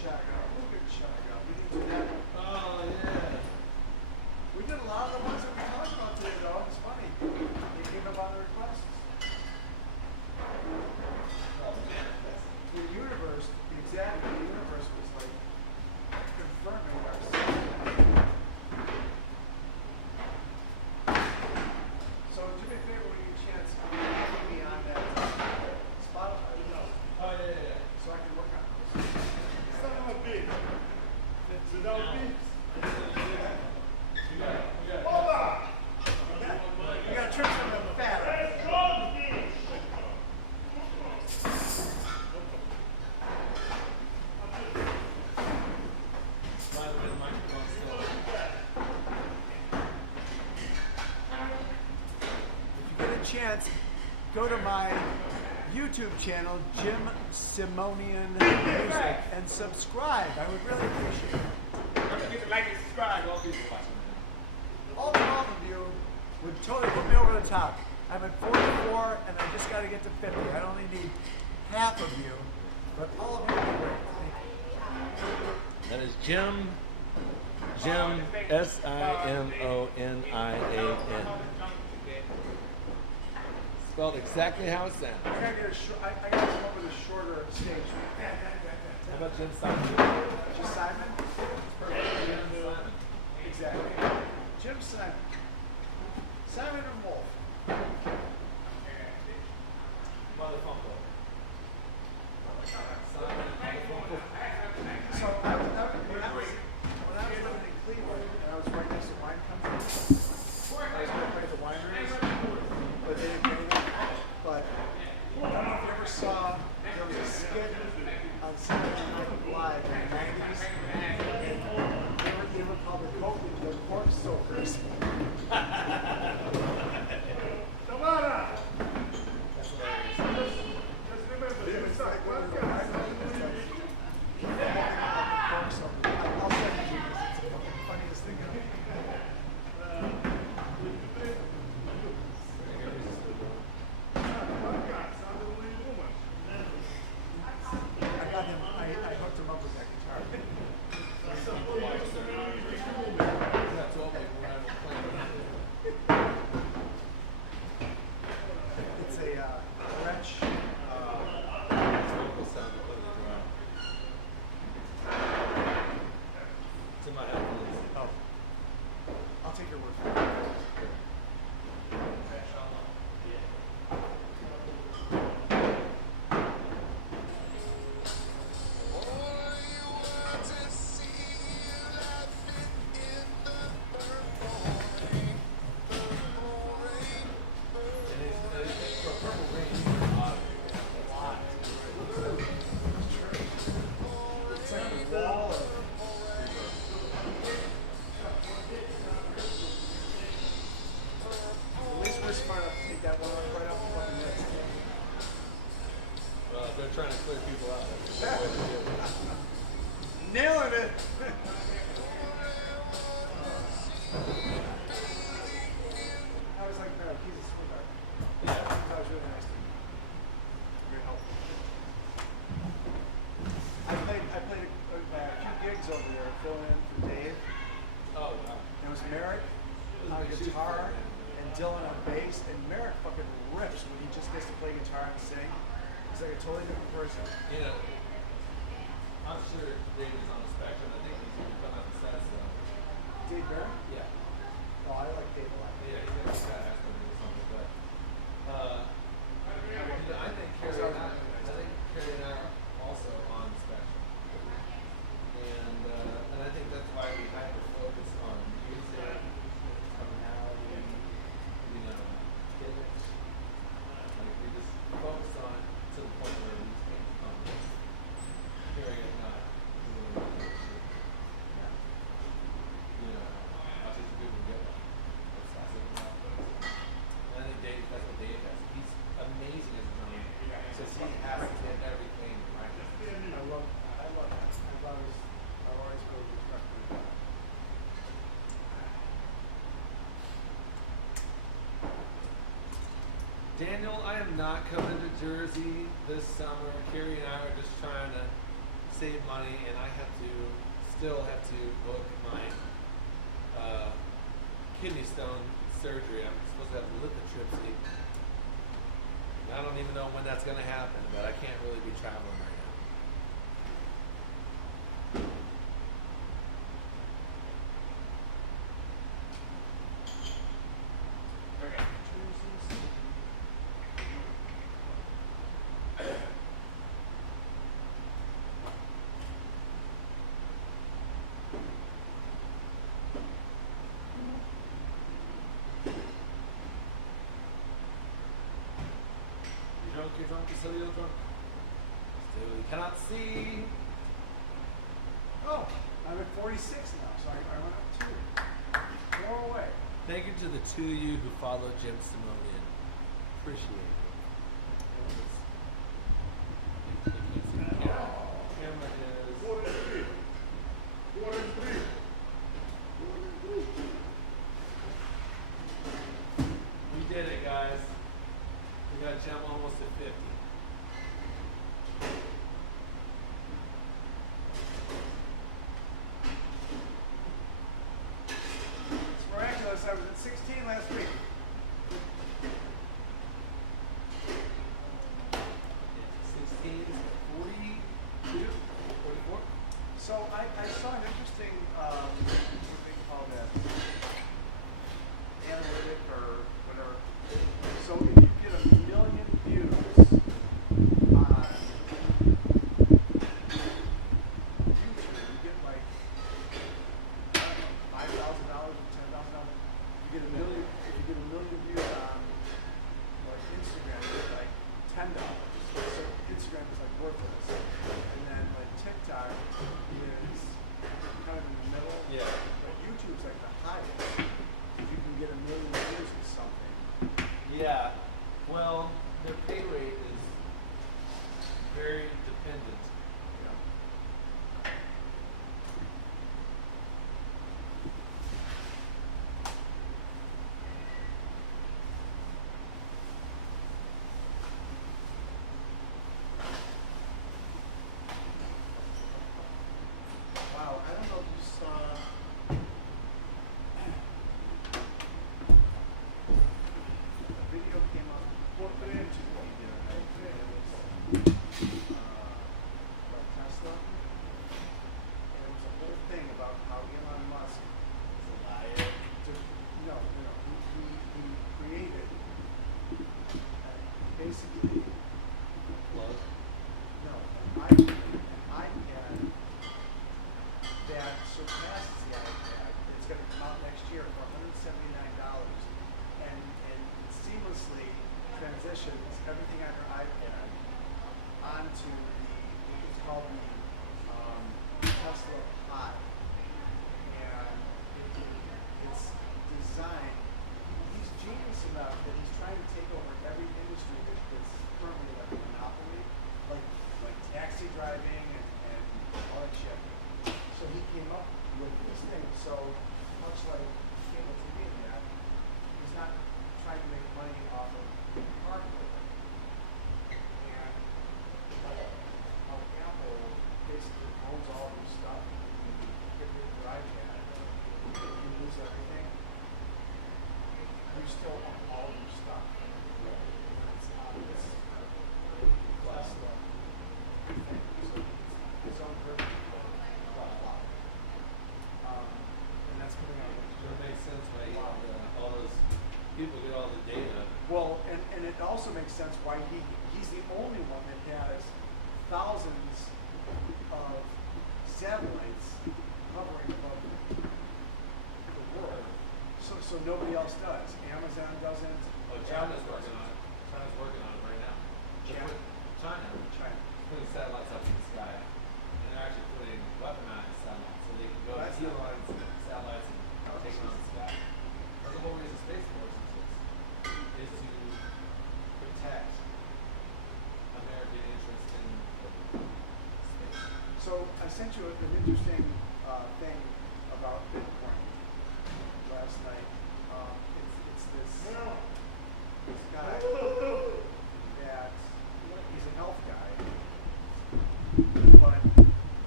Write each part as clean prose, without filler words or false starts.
We didn't do that. Oh, yeah. We did a lot of the ones that we talked about today, though. It's funny. They came up on the requests. Oh, manifest. The universe, exactly, the universe was like confirming our stuff. So do me a favor when you get a chance, put me on that Spotify. Oh, yeah. So I can work on those. It's not upbeat. It's an upbeat. Hold on! You gotta trim some of the fat. By the way, the microphone's still on. If you get a chance, go to my YouTube channel, Jim Simonian Music, and subscribe. I would really appreciate it. Like and subscribe, all people watching. All 12 of you would totally put me over the top. I'm at 44 and I just got to get to 50. I only need half of you, but all of you would be great. That is Jim Simonian. Spelled exactly how it sounds. I gotta come up with a shorter stage. How about Jim Simon? Just Simon? Exactly. Jim Simon. Simon and Wolf. Motherfunko. So when I was living in Cleveland and I was right next to wine companies, I was going to play the wineries, but they didn't pay me. But I don't know if you ever saw, there was a skit on Saturday Night Live in the 90s, and they were called the Cork Stokers. Trying to clear people out. Nailing it. I was like, no, he's a sweetheart. Yeah. That was really nice to me. Very helpful. I played a few gigs over there, filling in for Dave. Oh, wow. It was Merrick on guitar and Dylan on bass, and Merrick fucking rips when he just gets to play guitar and sing. He's like a totally different person. You know, I'm sure Dave is on the spectrum. I think he's going to come out and says so. Dave Merrick? Yeah. Oh, I like Dave a lot. Yeah, he's got a guy after me or something, but you know, I think Carrie and I are also on the spectrum. And I think that's why we have to focus on music, tonality, you know, gimmicks. Like we just focus on it to the point where we just can't come Carrie and not doing shit. You know, I'll take the good and get it. And I think Dave, that's what Dave has. He's amazing as a drummer. So he has to get everything right. I've always really respected that. Daniel, I am not coming to Jersey this summer. Carrie and I are just trying to save money, and I still have to book my kidney stone surgery. I'm supposed to have lithotripsy. I don't even know when that's going to happen, but I can't really be traveling right now. You're drunk, you're still drunk. Still, you cannot see. Oh, I'm at 46 now, so I went up 2. 4 away. Thank you to the 2 of you who follow Jim Simonian. Appreciate it. Camera is 43. 43. We did it, guys. We got Jim almost at 50. It's miraculous. I was at 16 last week. 16, 42, 44. So I saw an interesting, what do they call that? Analytic or whatever. So if you get 1 million views on YouTube, you get like, I don't know, $5,000 or $10,000. You get 1 million. If you get 1 million views on like Instagram, you get like $10. So Instagram is like worthless, and then like TikTok is kind of in the middle. Yeah. But YouTube's like the highest. If you can get 1 million views with something. Yeah. Well, their pay rate is very dependent. You know. Wow, I don't know if you saw. A video came up on YouTube the other night. It was about Tesla, and it was a whole thing about how Elon Musk is a liar. No, he created basically Plug. no an iPad that surpasses the iPad. It's going to come out next year for $179, and seamlessly transitions everything on your iPad onto what's called the Tesla Pi, and it's designed. He's genius enough that he's trying to take over every industry that's currently like a monopoly, like taxi driving and all that shit. So he came up with this thing. So much like cable TV and that, he's not trying to make money off of hardware. And how Apple basically owns all of your stuff. You get rid of your iPad, you lose everything. You still own all of your stuff. It's on this Tesla thing. So it's his own version. And that's coming out next year. That makes sense, right? All those people get all the data. Well, and it also makes sense why he's the only one that has thousands of satellites hovering above the world. So nobody else does. Amazon doesn't. Oh, China's working on it. China's working on it right now. China? China. China. Putting satellites up in the sky. And they're actually putting weaponized satellites so they can go to That's sea not- lines and satellites and take them on the sky. That's the whole reason Space Force is to protect American interest in space. So I sent you an interesting thing about Bitcoin last night. It's this guy that he's an elf guy, but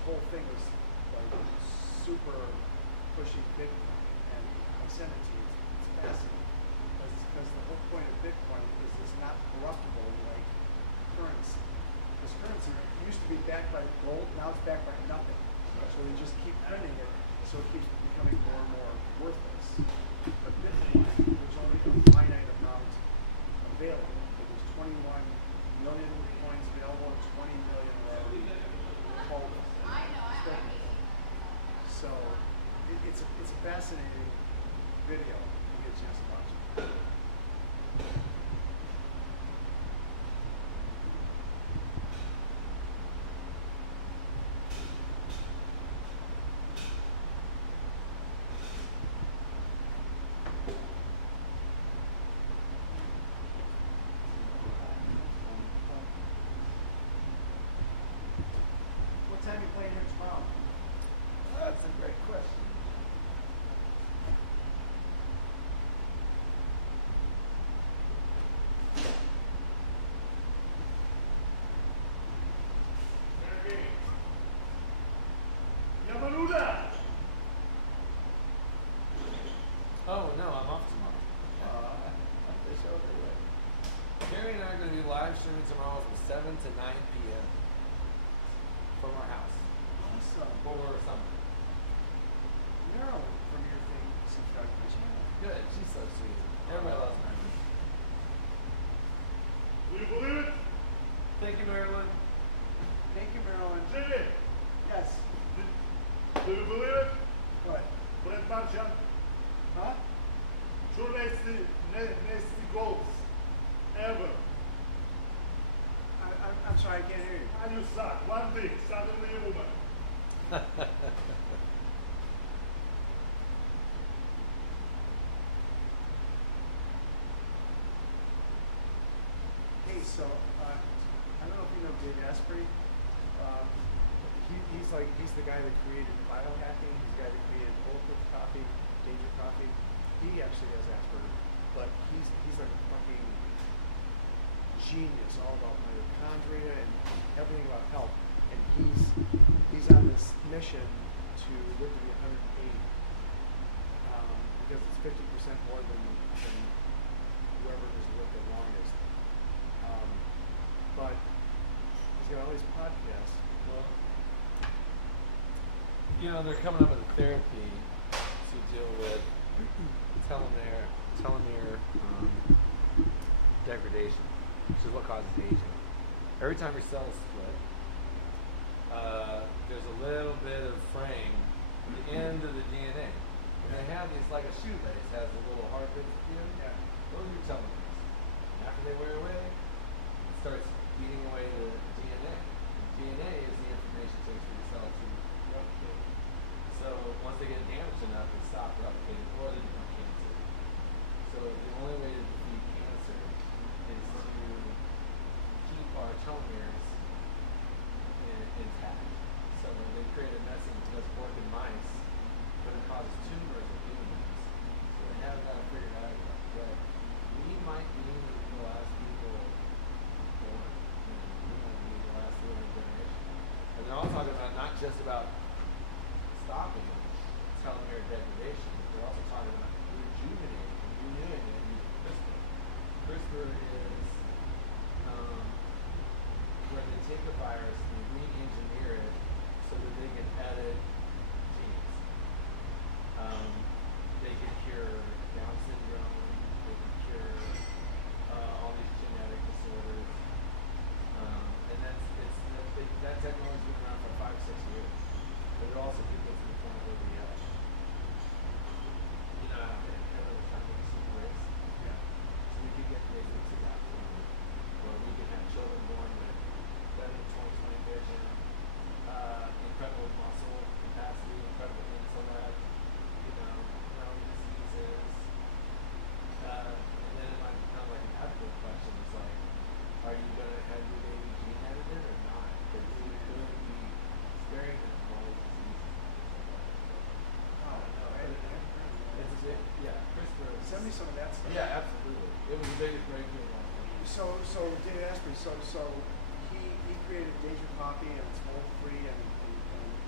whole thing was like super pushing Bitcoin, and I sent it to you. It's fascinating because the whole point of Bitcoin is it's not corruptible like currency. Because currency used to be backed by gold, now it's backed by nothing. So they just keep printing it, so it keeps becoming more and more worthless. But Bitcoin, there's only a finite amount available. There's 21 million coins available and 20 million are already called. So it's a fascinating video. You get a chance to watch it. What time are you playing here tomorrow? That's a great question. Oh no, I'm off tomorrow. Carrie and I are going to be live streaming tomorrow from 7 to 9 p.m. from our house. Awesome. For summer. Marilyn from your thing subscribed to my channel. Good. She's so sweet. Everybody loves Marilyn. Do you believe it? Thank you, Marilyn. Thank you, Marilyn. Jimmy, Yes. do you believe it? What? Brad Marchand, Huh? two nasty goals ever. I'm sorry, I can't hear you. And you suck. One thing, suddenly a woman. Hey, so I don't know if you know Dave Asprey. He's the guy that created biohacking. He's the guy that created bulletproof coffee, danger coffee. He actually has Asperger's, but he's like a fucking genius, all about mitochondria and everything about health. And he's on this mission to live to be 180 because it's 50% more than whoever has lived the longest. But he's got all these podcasts. Well, you know, they're coming up with a therapy to deal with telomere degradation, which is what causes aging. Every time your cells split, there's a little bit of fraying at the end of the DNA. And they have these, like a shoelace has a little hard bits at the end. Yeah. Those are your telomeres. And after they wear away, it starts eating away the DNA. And DNA is the information it takes for the cell to replicate. So once they get damaged enough, they stop replicating or they become cancer. So the only way to defeat cancer is to keep our telomeres intact. So they create a message that's worked in mice, but it causes tumors in humans. So they haven't got to figure it out yet. But we might be the last people born. We might be the last living generation. And they're all talking about not just about stopping telomere degradation, but they're also talking about rejuvenating and renewing it using CRISPR. CRISPR is where they take the virus and they re-engineer it so that they can edit genes. They can cure Down syndrome, they can cure all these genetic disorders. And that technology's been around for 5-6 years. But it also could get to the point where we you know, every time we see the race. Yeah. So we could get races to that point where we could have children born with 20/20 vision, incredible muscle capacity, incredible intellect, you know, no diseases. And then it might become like an ethical question. It's like, are you going to have your baby gene edited or not? Because you could be sparing them from all these diseases. Oh, no, It's a big, yeah, CRISPR. send me some of that stuff. Yeah, absolutely. It was the biggest breakthrough in life. So David Asprey, so he created Danger Coffee and it's mold free and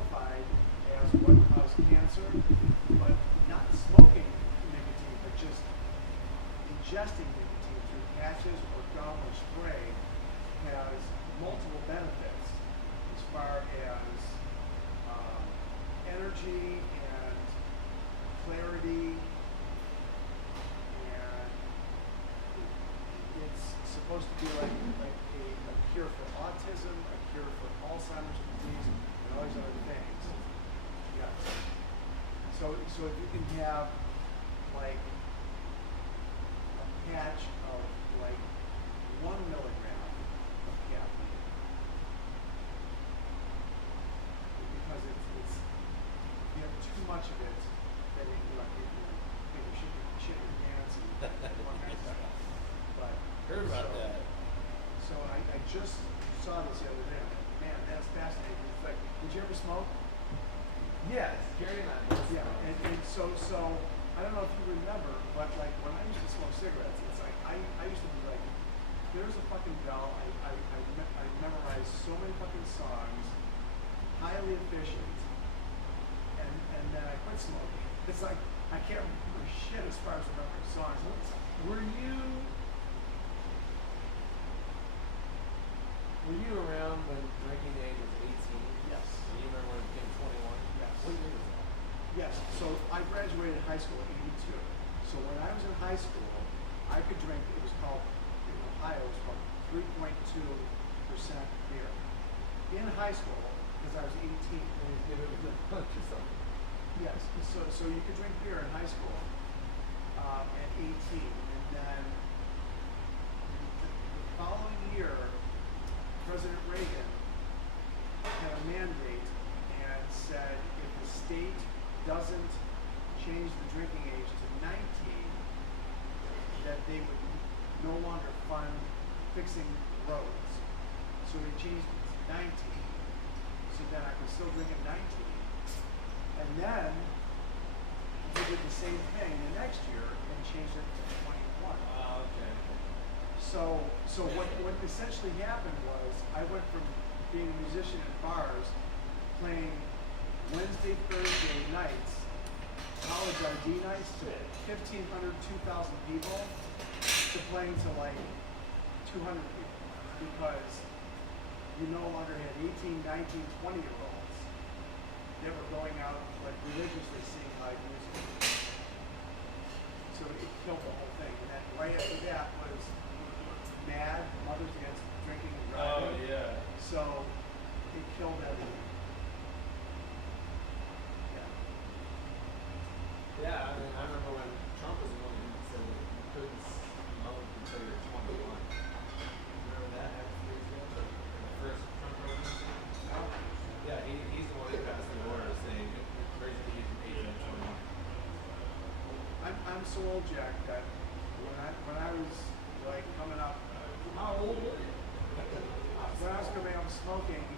identified as what caused cancer, but not smoking nicotine, but just ingesting nicotine through patches or gum or spray has multiple benefits as far as energy and clarity, and it's supposed to be like a cure for autism, a cure for Alzheimer's disease, and all these other things. Yeah. So if you can have like a patch of like 1 milligram of caffeine, because it's if you have too much of it, then it, you shit your pants and all kinds of stuff. But Heard about that. So I just saw this the other day. I'm like, man, that's fascinating. It's like, did you ever smoke? Yes, Gary and I both Yeah, smoke. and so I don't know if you remember, but like when I used to smoke cigarettes, it's like I used to be like, there's a fucking bell. I memorized so many fucking songs, highly efficient, and then I quit smoking. It's like I can't remember shit as far as remembering songs. Were you around when drinking age was 18? Yes. And you remember when it became 21? Yes. What year was that? Yes, so I graduated high school in '82. So when I was in high school, I could drink, it was called, in Ohio, it was called 3.2% beer. In high school, because I was 18. And you give it a punch or something. Yes, so you could drink beer in high school at 18. And then the following year, President Reagan had a mandate and said if the state doesn't change the drinking age to 19, that they would no longer fund fixing roads. So they changed it to 19, so then I could still drink at 19. And then they did the same thing the next year and changed it to 21. Okay. So what essentially happened was I went from being a musician in bars, playing Wednesday, Thursday nights, college RD nights to 1,500, 2,000 people, to playing to like 200 people, because you no longer had 18, 19, 20-year-olds that were going out like religiously seeing live music. So it killed the whole thing. And then right after that was Mad, Mothers Against Drinking and Driving. Oh, yeah. So it killed everything. Yeah. Yeah, I mean, I remember when Trump was the one who said that you couldn't smoke until you're 21. Remember that happened 3 years ago? In the first Trump presidency? Yeah, he's the one who passed the order saying raising the age from 18 to 21. I'm so old, Jack, that when I was like coming up, How old were you? when I was coming up smoking,